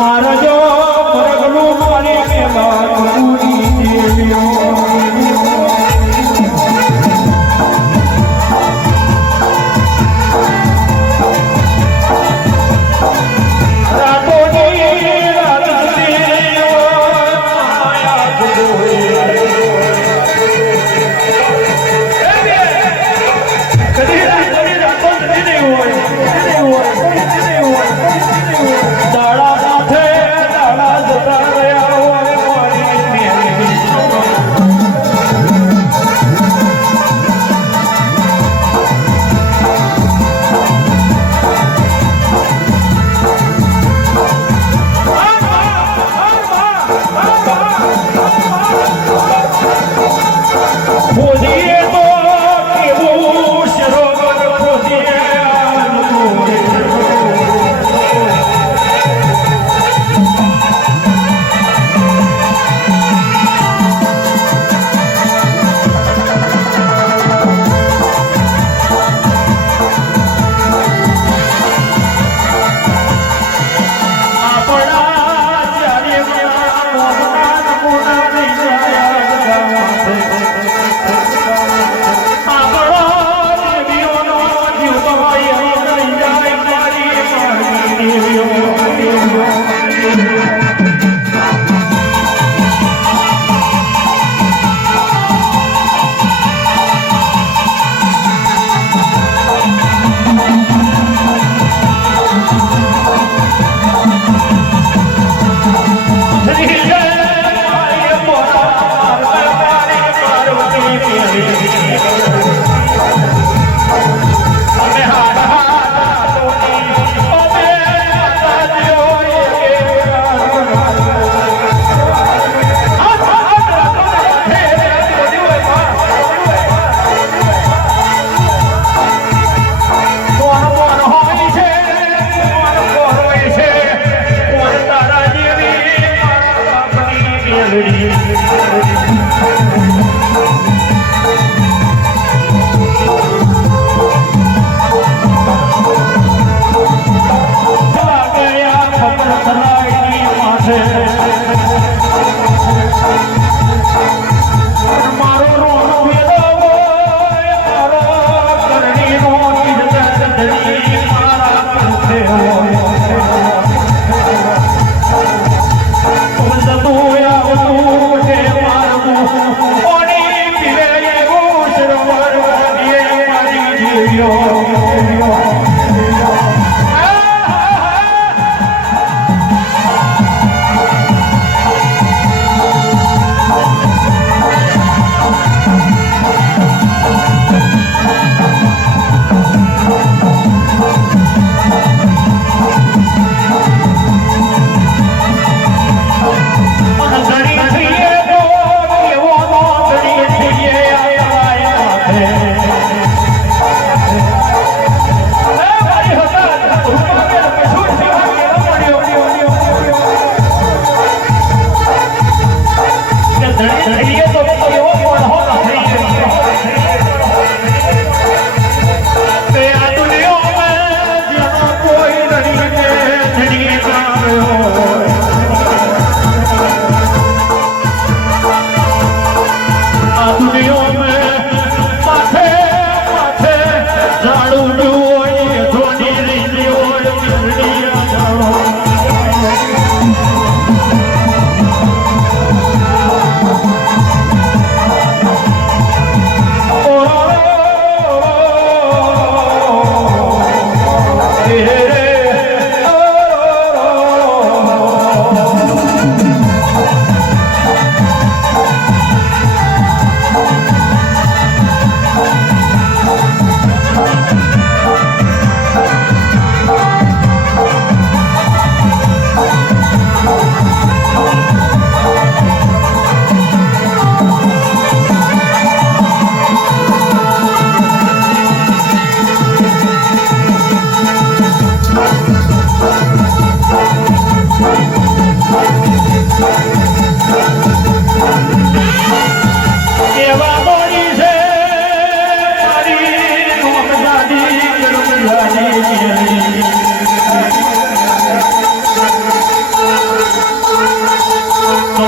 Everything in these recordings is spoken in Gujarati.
મારા જો પરગનું મારી કેલા પૂરી દેવ્યો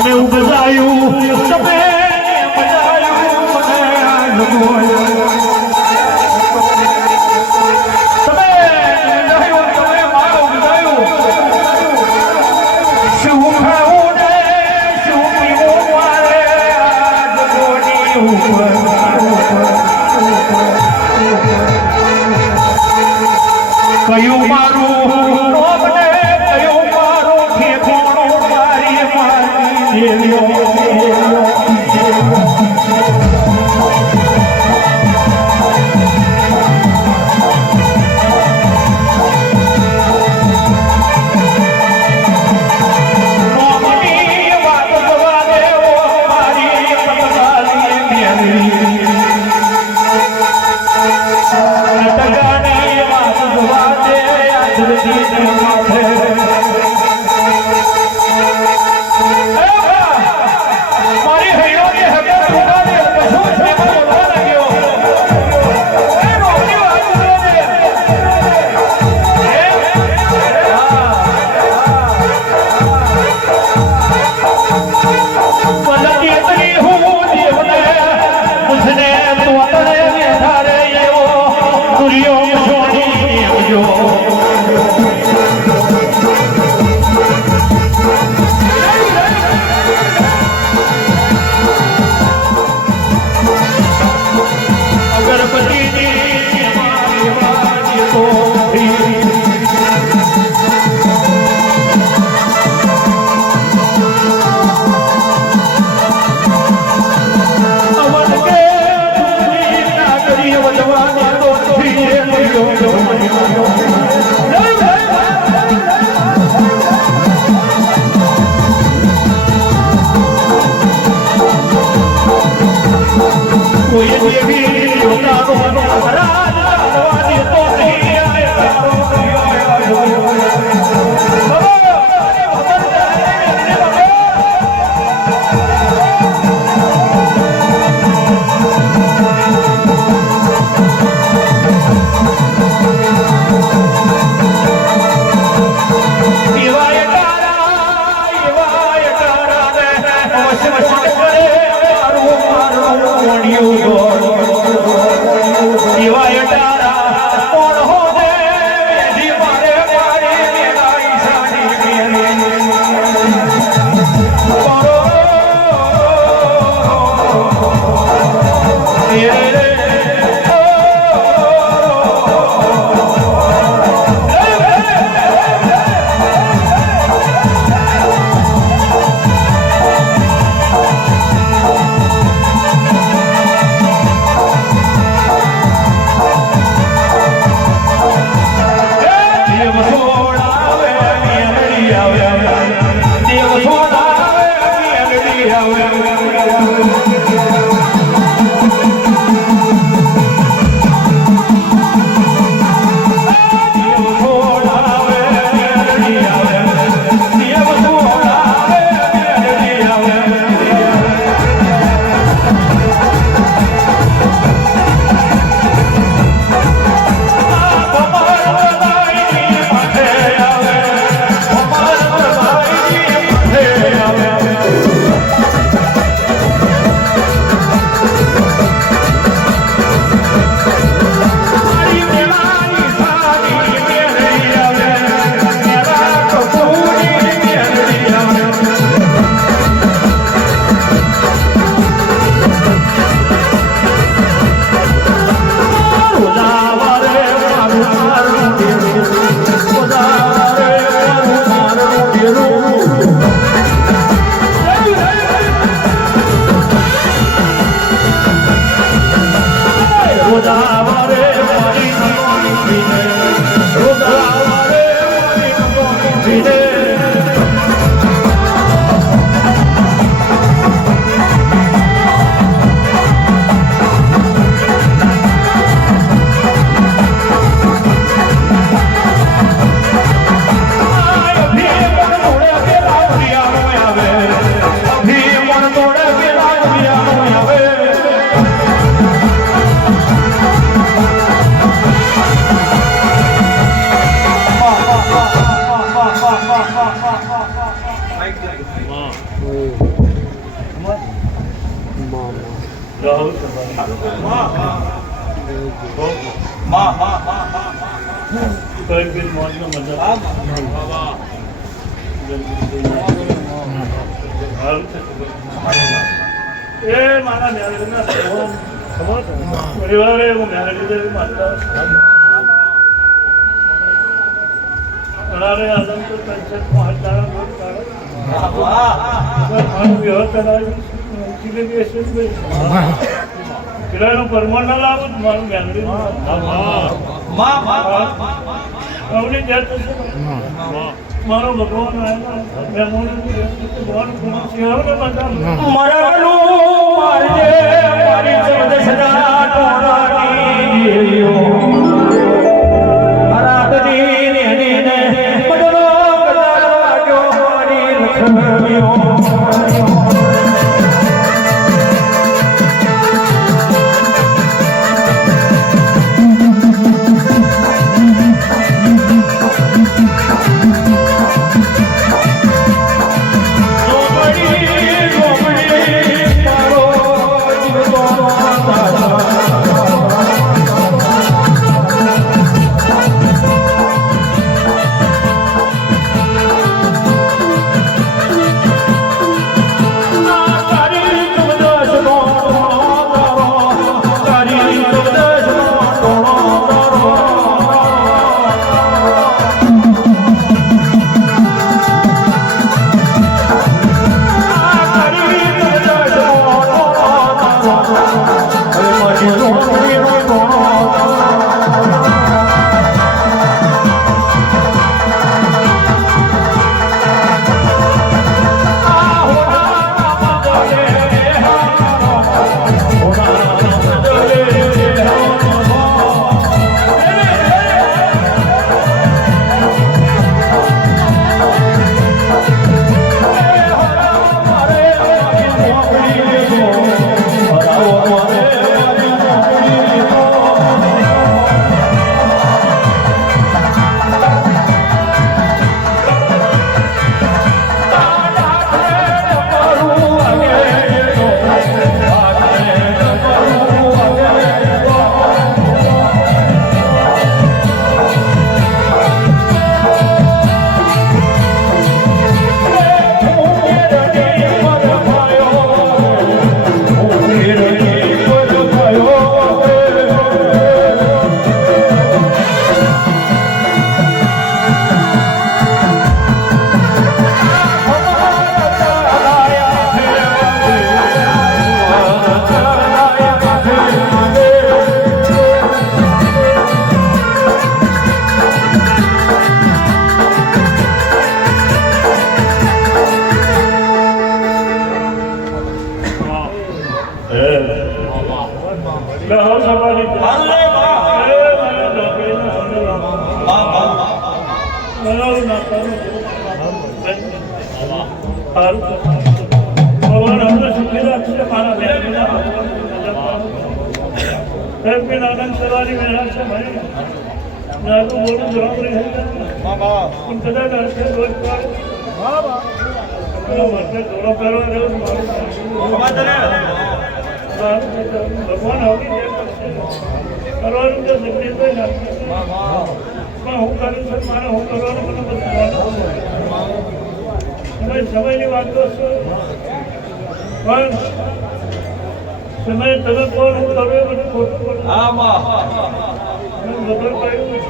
તમે ઉપજાયું તમે બજાયું મને જગોય તમે ઉપજાયું તમે મારું ઉપજાયું શું ખાવું ને શું પીવું મારે આ જગોની ઉપર કયું મારું નોમ ને કયું મારું ઠેકોણું મારી મારી દેવીઓ નોમની વાત જવા દેવો મારી પતવાલી દેવી ટકાની વાત જવા દે આજથી માથે મારી હૈયો કે હકે ટૂંકા દે કશું છે બોલવા લાગ્યો એ રોની વાત જવા દે પલકી તરી હું દેવને મુझने તો તને નિધારે એવો દુર્યો છોડી દેવજો અગરબત્તીની મારી વાજી તો અવન કે તુમની નાગરી વજવાની તો ધીરે કોઈ દેવી યોગાનો રાજ રાવાની તો ધીરે મારા મેળવીના પરિવારે એવું મેળવી માતા અરે આદમ તો પેન્શન કિરાનું પરમાણ ના લાવું મારું મેળવી મારો ભગવાન आनंद सवारी में से भाई ना तो बोलो जवाब रही है तुम कदा करते रोज पर मरते थोड़ा करो रोज भगवान होगी करवाने के सकते तो ना मैं हूँ करूँ सर मारा हूँ करवाने को तो मैं समय की बात तो समय તમે કોણ હું તમે મને ખોટું પડે હા માં હું ખબર પડ્યું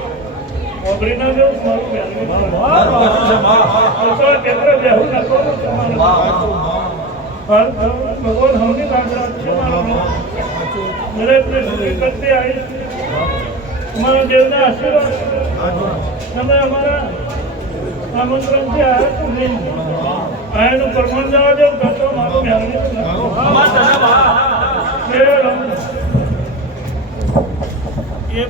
ઓગળી ના દેવું મારું બેહું છે માં તો કેન્દ્ર બેહું ના કોણ માં ભગવાન હમની કાંગરા છે મારો મેરે પ્રશ્ન કરતે આઈ તમારા દેવના આશીર્વાદ તમે અમારા આમંત્રણથી આવ્યા છો નહીં આયનું પ્રમાણ જવા દેવું તો મારું બેહું ये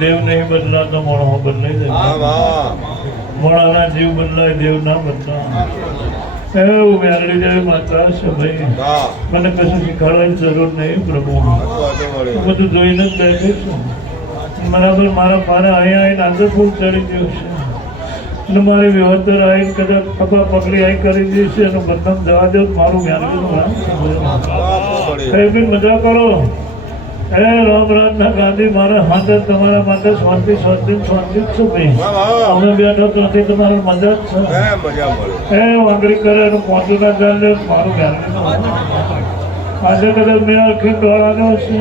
દેવ નહીં બદલાતો મોણો બદલાઈ જાય મોણાના જીવ બદલાય દેવ ના બદલા એવું મેળવી જાય માતા છે ભાઈ મને કશું શીખવાડવાની જરૂર નહીં પ્રભુ બધું જોઈને જ બેઠે છું બરાબર મારા પારા અહીંયા આવીને આંતરપૂર ચડી ગયું છે અને મારી વ્યવહાર આવીને કદાચ ખભા પકડી આવી કરી દઈશ અને બંધન જવા દઉં મારું મેળવી કઈ બી મજા કરો હે રામરાજના ગાંધી મારા હાથે તમારા માટે શાંતિ શાંતિ શાંતિ જ છે ભાઈ અમે બેઠો ત્યાંથી તમારે મજા જ છે હે વાંગડી કરે એનું પહોંચું ના ચાલે મારું મેળવી આજે કદાચ મેં આખી દોડાનો છે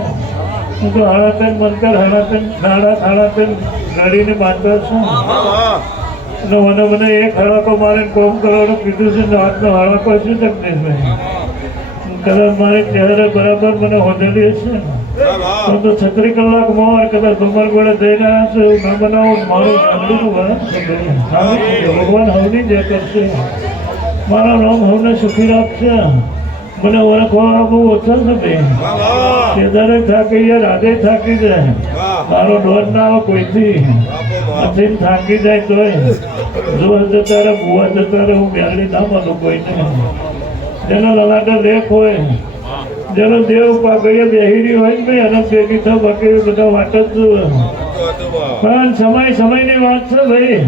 હું તો હાડાતેન મંતર હાડાતેન હાડાતેન ગાડીને બાંધો છું અને મને એક હડાકો મારે કોમ કરવાનું કીધું છે ને હાથનો હડાકો છે જગદીશભાઈ કદાચ મારે ચહેરે બરાબર મને હોદેલી હશે તો 36 કલાકમાં કદાચ તમારા ગોળે જઈને આવશે એવું ના બનાવું મારું ભગવાન હવની જે કરશે મારા નામ હવને સુખી રાખશે મને ઓળખવા બહુ ઓછા છે ભાઈ કેદારે થાકી જાય રાધે થાકી જાય મારો ડોર ના આવે કોઈથી અસીમ થાકી જાય તોય જોવા જતા રહે ભૂવા જતા રહે હું બેહડી ના માનું કોઈને જેનો લલાટો લેખ હોય જેનો દેવ પાઘડીએ બેહી રહ્યો હોય ને ભાઈ અને ભેગી થયો બાકી બધા વાત જ જુએ પણ સમયની વાત છે ભાઈ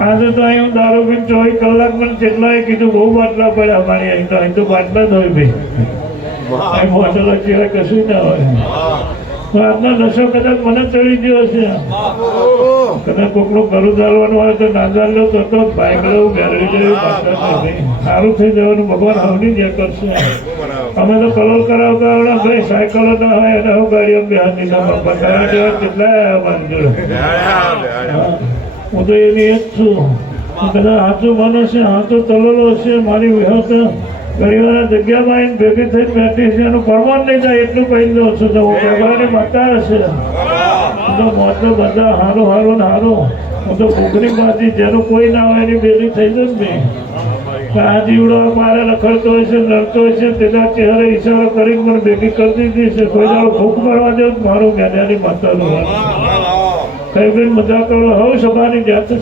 આજે તો અહીં હું દારૂ પીને 24 કલાક પણ કેટલાય કીધું બહુ બાટલા પડ્યા અમારી અહીં તો બાટલા જ હોય ભાઈ અહીં બોટલો સિવાય કશું ના હોય આજનો નશો કદાચ મને ચડી ગયો છે કદાચ કોકનું ઘરું ચાલવાનું હોય તો ના ચાલ્યો તો બાઇક લેવું બેરડી લેવું બાટલા સારું થઈ જવાનું ભગવાન હવની જે કરશે અમે તો કલોલ કરાવતા આવડે ભાઈ સાયકલો ના હોય અને હું ગાડીઓ બેહાર દીધા બતાવ્યા જેવા કેટલા અમારી જોડે હું તો એની જ છું કદાચ હાથું મને છે હાથો તલેલો હશે મારી વિહત ઘણીવાર જગ્યામાં આવીને ભેગી થઈને બેઠી છે એનું પરમાન નહીં થાય એટલું કહી દઉં છું તો હું ભગવાનની માતા હશે તો મોટલો બધા હારું હારું ને હારું હું તો ભૂખની બાજી જેનું કોઈ ના હોય એની ભેગી થઈ જાય ને આ જીવડો મારે રખડતો હોય છે લડતો હોય છે તેના ચહેરે ઈશારો કરીને મને ભેગી કરી દીધી છે કોઈ દાડો ભૂખ મારવા જેવું મારું જ્ઞાની માતાનું કઈ બી મજા કરો હવે સભાની જાત છે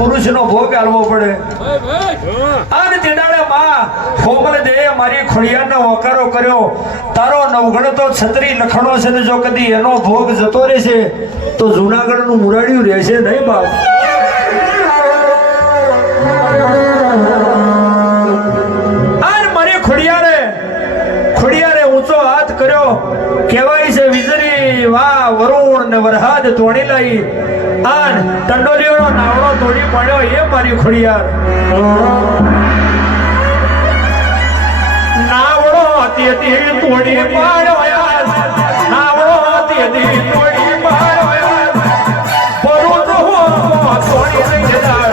પુરુષનો ભોગ આલવો પડે અને તેડાળે માં કોમલ દે મારી ખોડિયાનો વકારો કર્યો તારો નવગણ તો છત્રી લખણો છે ને જો કદી એનો ભોગ જતો રહેશે તો જૂનાગઢનું મુરાડિયું રહેશે નહીં બાપ આર મારી ખોડિયારે ઊંચો હાથ કર્યો કહેવાય છે વિજરી વાહ વરુણ ને વરહાદ તોડી લઈ આન ટંડોલીઓનો નાવડો તોડી પડ્યો એ મારી ખોડિયાર નાવડો તેથી તોડી પાડ્યો નાવડો તેથી તોડી પાડ્યો ભરૂચ હો તોડી લઈ જદાર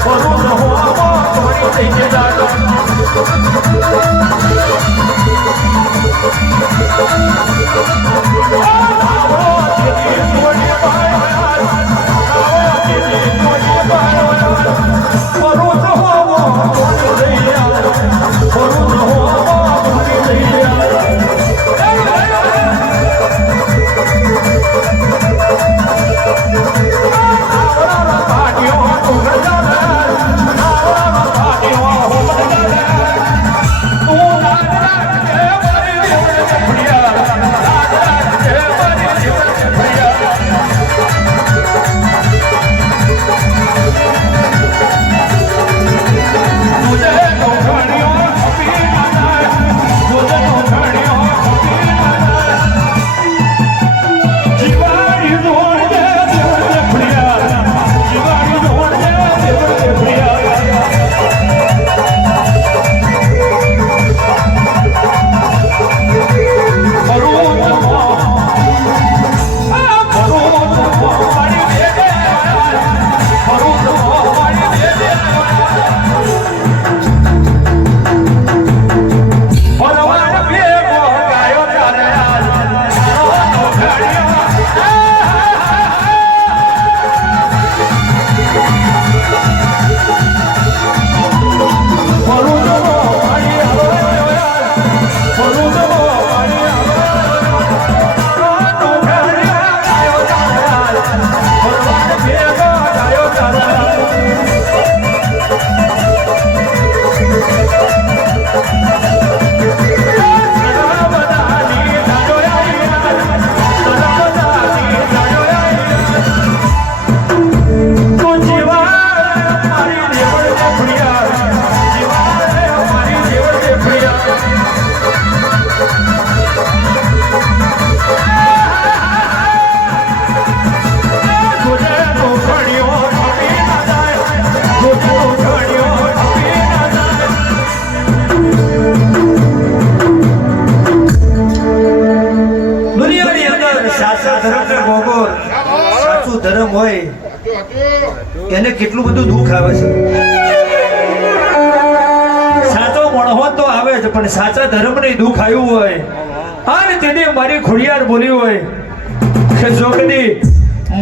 ભરૂચ હો તોડી લઈ જદાર એને કેટલું બધું દુઃખ આવે છે. સાચો મણહો તો આવે છે પણ સાચા ધર્મને દુઃખ આવ્યું હોય અને તેને મારી ખોડિયાર બોલી હોય કે જો કદી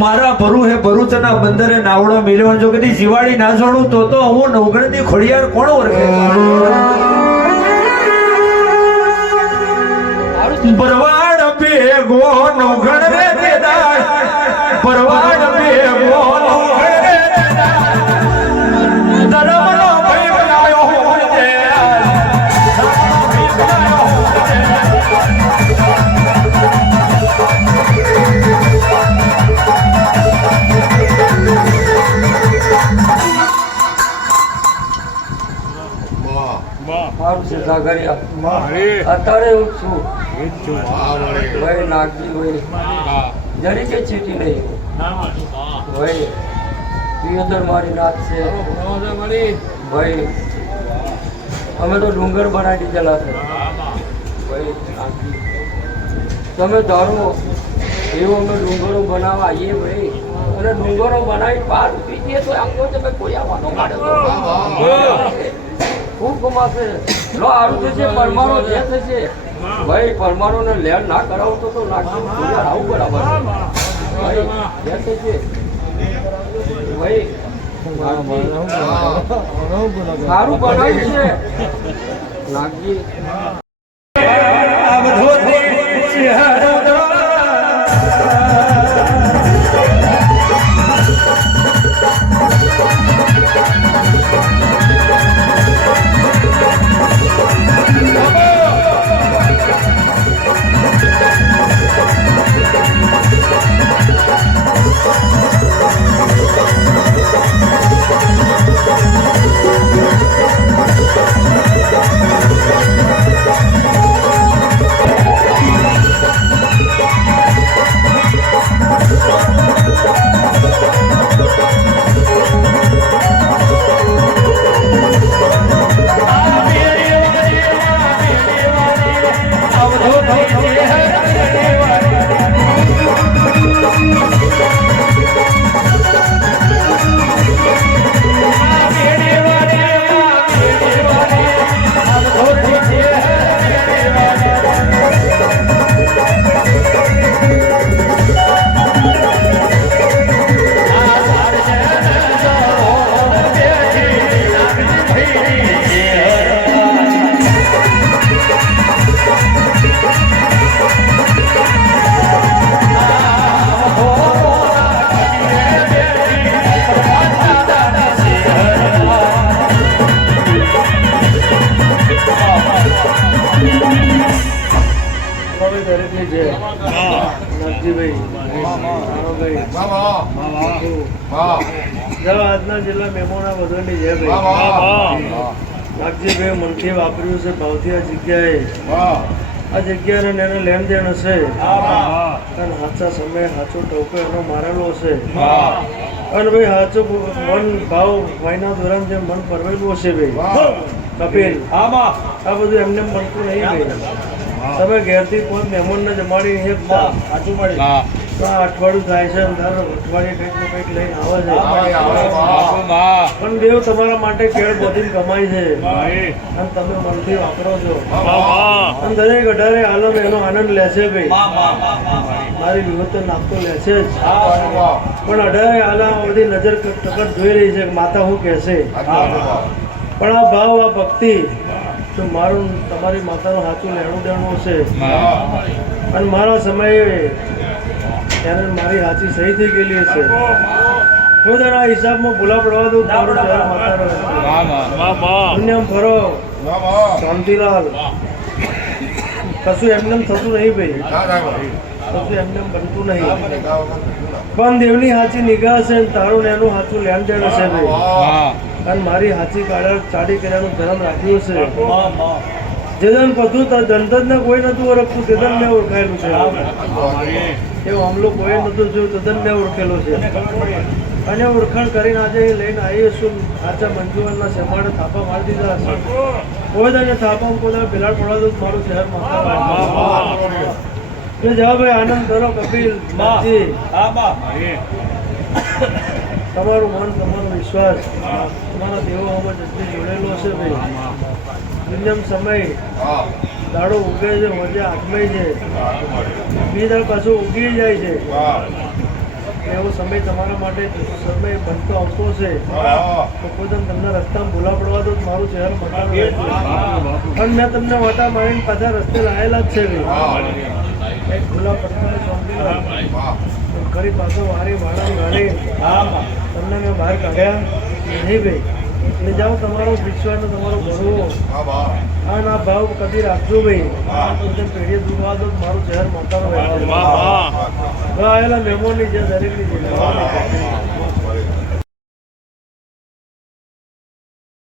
મારા ભરું હે ભરૂચના બંદરે નાવડો મિલ્યો જો કદી જીવાડી ના જોડું તો હું નવગણની ખોડિયાર કોણ ઓળખે. ભરવાડ ભેગો નવગણ રે દેદાર ભરવાડ ભેગો નવગણ રે દેદાર ધર્મનો ભય બનાયો હું તે મારું છે સાગરિયા અત્યારે હું છું ભાઈ નાગજી ભાઈ જરી કે ચીટી નહીં ભાઈ પિયતર મારી નાત છે ભાઈ અમે તો ડુંગર બનાવી દીધેલા છે ભાઈ નાગજી તમે ધારો એવું અમે ડુંગરો બનાવવા આવીએ ભાઈ અને ડુંગરો બનાવી પાર ઉતરી જઈએ તો આમ કહો તમે કોઈ આવવાનો કાઢે ખૂબ કમાશે લો આરું થશે પરમારો જે થશે ભાઈ પરમારો ને લેર ના કરાવતો તો નાખી આવું બરાબર ભાઈ જે થશે ભાઈ સારું બનાવ્યું છે નાગજી આજના જિલ્લા મહેમાના વધવાની છે ભાઈ નાગજીભાઈ મનથી વાપર્યું છે ભાવથી આ જગ્યાએ આ જગ્યાને એને લેણ દેણ હશે અને સાચા સમયે સાચો ટોકો એનો મારેલો હશે અને ભાઈ સાચું મન ભાવ ભાઈના દોરાન જે મન પરવેલું હશે ભાઈ કપિલ આ બધું એમને મળતું નહીં ભાઈ તમે ઘેરથી કોઈ મહેમાનને જમાડી એક સાચું મળે અઠવાડિયું થાય છે અઠવાડિયે કંઈક ને કંઈક લઈને આવે છે પણ દેવ તમારા માટે કેળ બોધીને કમાય છે અને તમે મનથી વાપરો છો અને દરેક અઢારે આલમ એનો આનંદ લેશે ભાઈ મારી વિગતો નાખતો લેશે જ પણ અઢારે આલમ બધી નજર ટકટ જોઈ રહી છે કે માતા હું કહેશે પણ આ ભાવ આ ભક્તિ તો મારું તમારી માતાનું સાચું લેણું દેણું છે અને મારા સમયે ત્યારે મારી હાચી સહી થઈ ગયેલી હશે તો તેના હિસાબમાં ભૂલા પડવા દઉં તારું જય માતા પુણ્યમ ફરો શાંતિલાલ કશું એમને થતું નહીં ભાઈ કશું એમને બનતું નહીં પણ દેવની હાચી નિગાહ છે તારું ને એનું સાચું લેણ દેણ હશે ભાઈ અને મારી હાચી કાળા ચાડી કર્યાનું ધર્મ રાખ્યું છે જેદન કશું ધનધન કોઈ નતું ઓળખતું તેદન મેં ઓળખાયેલું છે એવું હમલો કોઈ નતું જોયું તદ્દન મેં ઓળખેલો છે અને ઓળખાણ કરીને આજે લઈને આવીએ છું આચા મંજુવારના સેમાડે થાપા મારી દીધા હશે કોઈ દાને થાપા કોઈ ભેલાડ પડવા દઉં મારું શહેર માતા જા ભાઈ આનંદ કરો કપિલ તમારું મન તમારો વિશ્વાસ તમારા દેવોમાં જેટલી જોડેલો હશે ભાઈ દુનિયામાં સમય દાડો ઉગે છે વજે આત્મય છે બીજા પાછું ઉગી જાય છે એવો સમય તમારા માટે સમય બનતો આવતો છે તો કોઈ તમને રસ્તામાં ભૂલા પડવા દો તો મારું ચહેરો મટાવી પણ મેં તમને વાટા મારીને પાછા રસ્તે લાયેલા જ છે ભાઈ એક ભૂલા પડતા ખરી પાછો વારી વાળા ગાડી તમને મેં બહાર કાઢ્યા નહીં ભાઈ એટલે જાઓ તમારો વિશ્વાસ તમારો ભરવો આ ના ભાવ કદી રાખજો ભાઈ પેઢી દુખવા દો મારું શહેર મોટાનો આવેલા મહેમાનની જે દરેકની જે